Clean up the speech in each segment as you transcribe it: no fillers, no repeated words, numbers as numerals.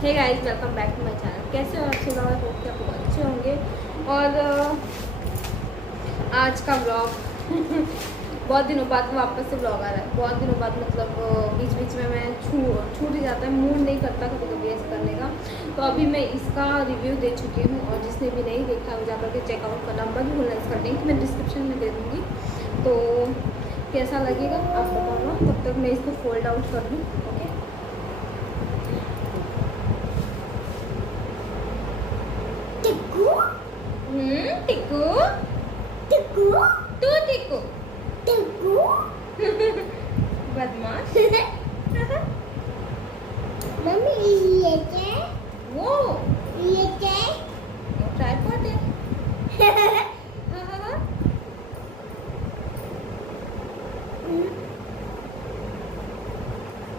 Hey guys, welcome back to my channel. कैसे हो आप सब? आई होप कि आप लोग अच्छे होंगे। और आज का व्लॉग बहुत दिनों बाद वापस से व्लॉग आ रहा है। बहुत दिनों बाद मतलब बीच बीच में मैं छूट ही जाता है, मूड नहीं करता कभी कभी ऐसा करने का। तो अभी मैं इसका रिव्यू दे चुकी हूँ और जिसने भी नहीं देखा है वो जाकर के चेकआउट करना मत भूलना। इसका लिंक मैं डिस्क्रिप्शन में दे दूँगी। तो कैसा लगेगा आप बताना, तब तक मैं इसको फोल्ड आउट कर दूँ। ओके, टिक्कू टिक्कू तू टिक्कू टिक्कू बदमाश। मम्मी ये क्या? वो ये क्या? ट्राइपॉड है।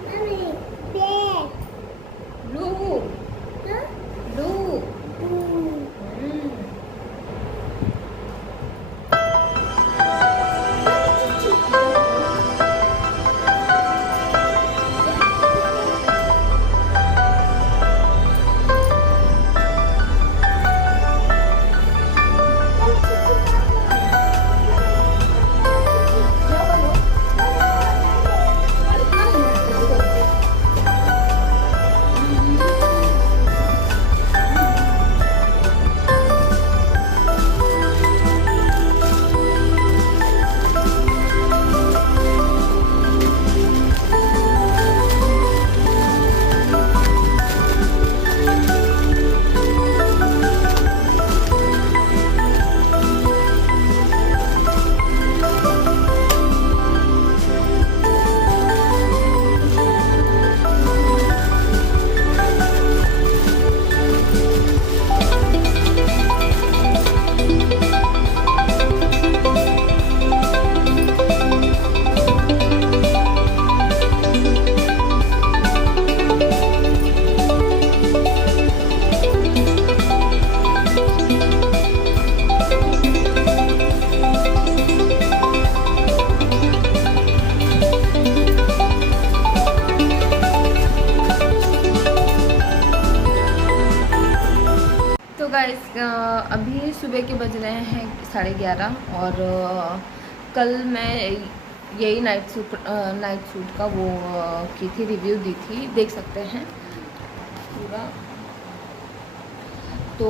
Mummy bag. ब्लू हाँ? ब्लू। तो गाइस, अभी सुबह के बज रहे हैं 11:30 और कल मैं यही नाइट सूट का वो की थी, रिव्यू दी थी, देख सकते हैं पूरा। तो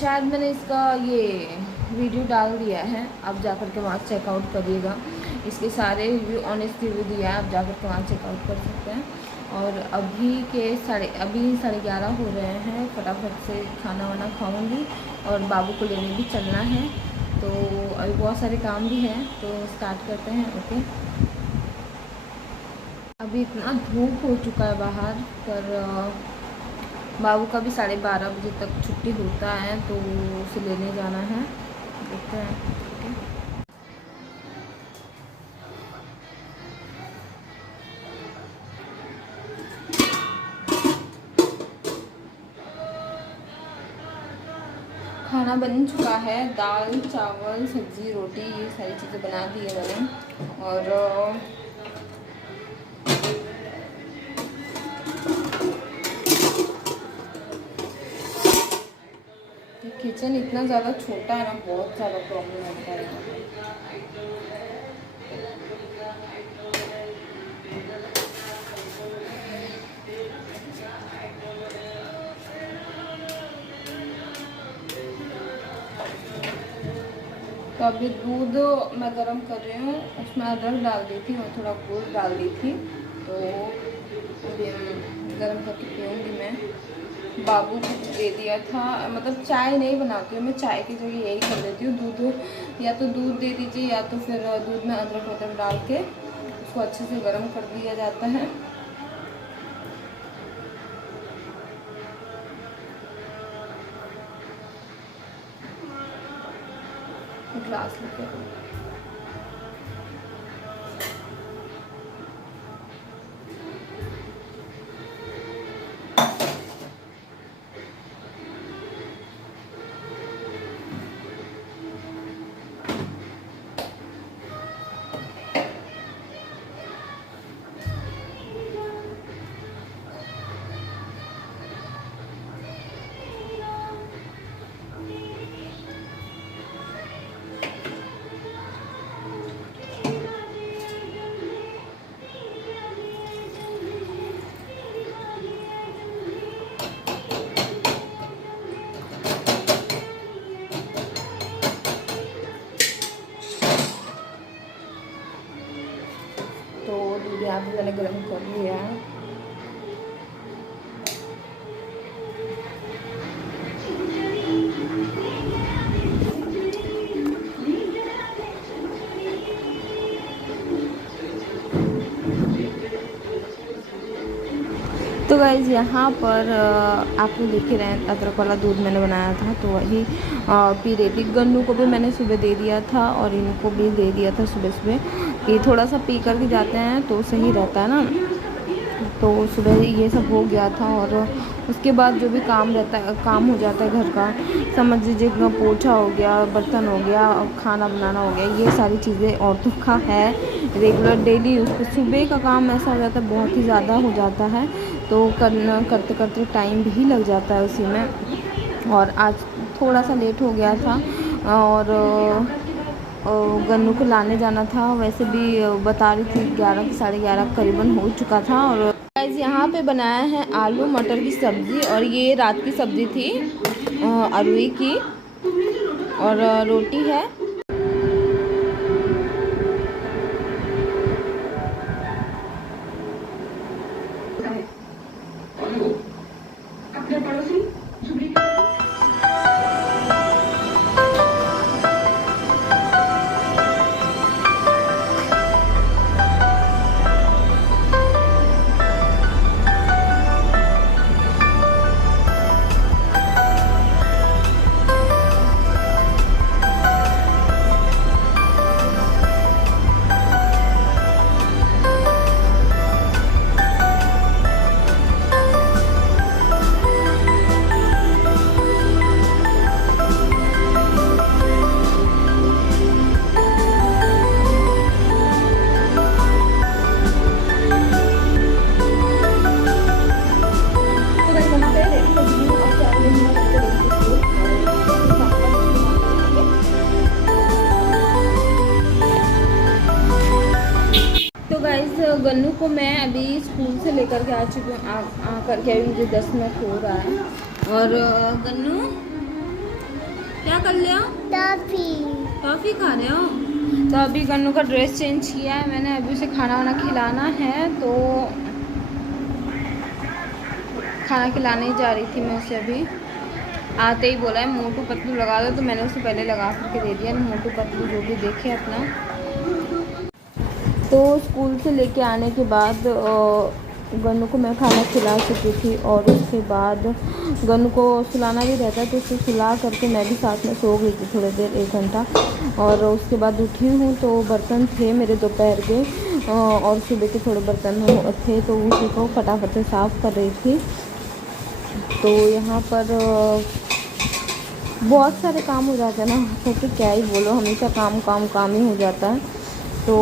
शायद मैंने इसका ये वीडियो डाल दिया है, आप जाकर के वहाँ चेकआउट करिएगा। इसके सारे रिव्यू, ऑनेस्ट रिव्यू दिया है, आप जाकर के वहाँ चेकआउट कर सकते हैं। और अभी 11:30 हो रहे हैं। फटाफट से खाना वाना खाऊंगी और बाबू को लेने भी चलना है। तो अभी बहुत सारे काम भी हैं, तो स्टार्ट करते हैं। ओके, अभी इतना धूप हो चुका है बाहर, पर बाबू का भी 12:30 बजे तक छुट्टी होता है, तो उसे लेने जाना है। देखते हैं। ओके, खाना बन चुका है। दाल चावल सब्ज़ी रोटी ये सारी चीज़ें बना दी है मैंने। और किचन इतना ज़्यादा छोटा है ना, बहुत ज़्यादा प्रॉब्लम होता है यहाँ पे। तो अभी दूध मैं गर्म कर रही हूँ, उसमें अदरक डाल दी थी और थोड़ा गुड़ डाल दी थी। तो अभी गर्म करके पीऊँगी मैं। बाबू को दे दिया था, मतलब चाय नहीं बनाती हूँ मैं, चाय की जगह यही कर देती हूँ। दूध या तो दूध दे दीजिए या तो फिर दूध में अदरक वदरक डाल के उसको अच्छे से गर्म कर दिया जाता है। ग्लास लेके यहाँ पे मैंने गर्म कर लिया है। तो गाइज़ यहाँ पर आप लोग देख ही रहे हैं, अदरक वाला दूध मैंने बनाया था तो वही पी रही थी। गन्नू को भी मैंने सुबह दे दिया था और इनको भी दे दिया था सुबह सुबह, कि थोड़ा सा पी करके जाते हैं तो सही रहता है ना। तो सुबह ये सब हो गया था और उसके बाद जो भी काम रहता है, काम हो जाता है घर का, समझ लीजिए पोछा हो गया, बर्तन हो गया, खाना बनाना हो गया, ये सारी चीज़ें औरतों का है रेगुलर डेली। उसको सुबह का काम ऐसा हो जाता है, बहुत ही ज़्यादा हो जाता है, तो करते करते टाइम भी लग जाता है उसी में। और आज थोड़ा सा लेट हो गया था और गन्नू को लाने जाना था। वैसे भी बता रही थी 11 साढ़े 11 करीबन हो चुका था। और गाइस यहाँ पे बनाया है आलू मटर की सब्ज़ी, और ये रात की सब्ज़ी थी अरुई की, और रोटी है। तो गाइस गन्नू को मैं अभी स्कूल से लेकर के आ चुकी हूँ, आ करके अभी मुझे 10 मिनट हो रहा है। और गन्नू क्या कर लिया? टॉफ़ी खा रहे हो? तो अभी गन्नू का ड्रेस चेंज किया है मैंने, अभी उसे खाना वाना खिलाना है, तो खाना खिलाने ही जा रही थी मैं उसे। अभी आते ही बोला है मोटू पतलू लगा दो, तो मैंने उसे पहले लगा करके दे दिया। मोटू पतलू जो भी देखे अपना। तो स्कूल से लेके आने के बाद गन्नू को मैं खाना खिला चुकी थी, और उसके बाद गन्नू को सुलाना भी रहता है, तो उसे सुला करके मैं भी साथ में सो गई थी थोड़ी देर, 1 घंटा। और उसके बाद उठी हूँ तो बर्तन थे मेरे दोपहर के और सुबह के थोड़े बर्तन थे, तो उसी को फटाफट से साफ़ कर रही थी। तो यहाँ पर बहुत सारे काम हो जाते हैं ना, तो क्या ही बोलो, हमेशा काम काम काम ही हो जाता है। तो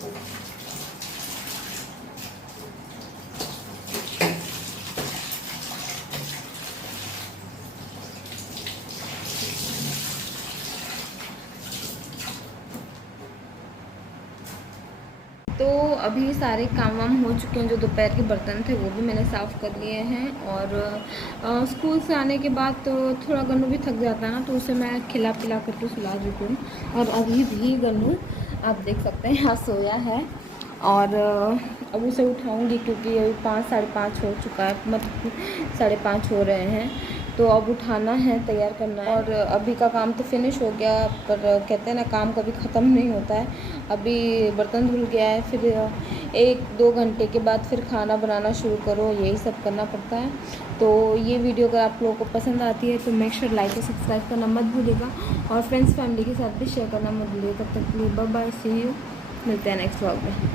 तो अभी सारे काम वाम हो चुके हैं। जो दोपहर के बर्तन थे वो भी मैंने साफ़ कर लिए हैं। और स्कूल से आने के बाद तो थोड़ा गन्नू भी थक जाता है ना, तो उसे मैं खिला पिला करके सुला देती हूँ। और अभी भी गन्नू आप देख सकते हैं यहाँ सोया है। और अब उसे उठाऊंगी क्योंकि अभी 5 साढ़े 5 हो चुका है, मतलब 5:30 हो रहे हैं। तो अब उठाना है, तैयार करना है। और अभी का काम तो फिनिश हो गया, पर कहते हैं ना काम कभी ख़त्म नहीं होता है। अभी बर्तन धुल गया है, फिर 1-2 घंटे के बाद फिर खाना बनाना शुरू करो, यही सब करना पड़ता है। तो ये वीडियो अगर आप लोगों को पसंद आती है तो मेक श्योर लाइक और सब्सक्राइब करना मत भूलिएगा, और फ्रेंड्स फैमिली के साथ भी शेयर करना मत भूलिएगा। तब तक के लिए बाय बाय, सी यू, मिलते हैं नेक्स्ट व्लॉग में।